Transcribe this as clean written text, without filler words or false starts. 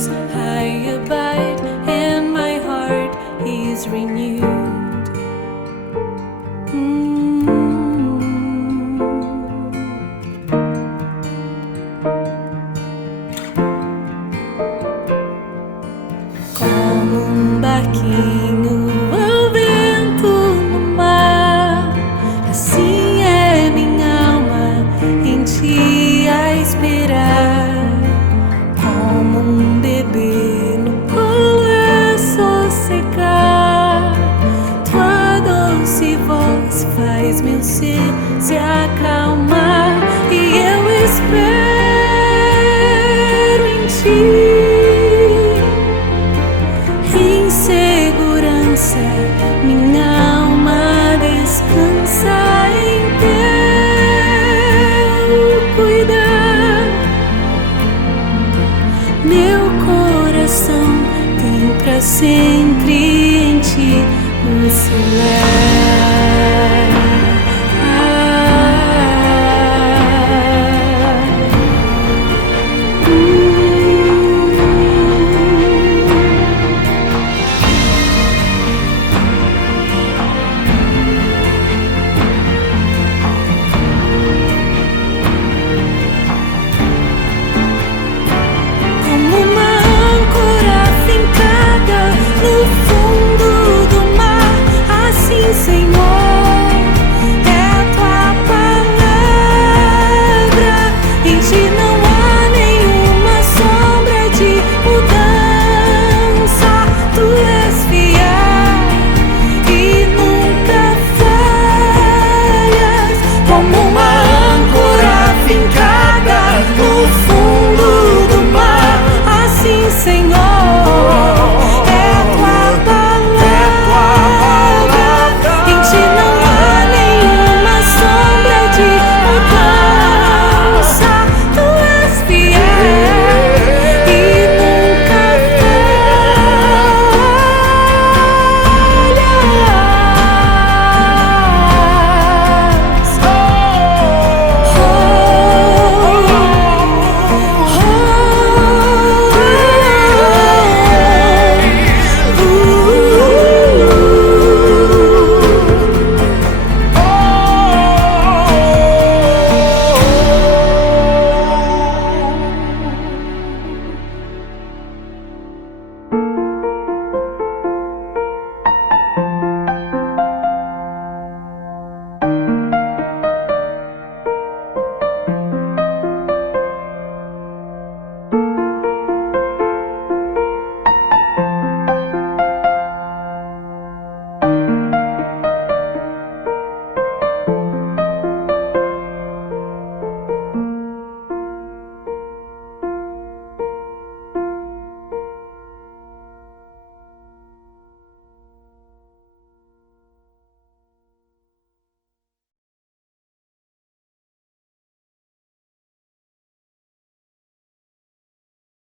place I abide, and my heart is renewed. Como barquinho ao vento no mar, assim é minha alma em ti a esperar. Como bebê no colo é sossegar, tua doce voz faz meu ser se acalmar, e eu espero em ti. Em segurança, minha alma descansa em teu cuidar. Meu coração tem pra sempre em ti o seu lar.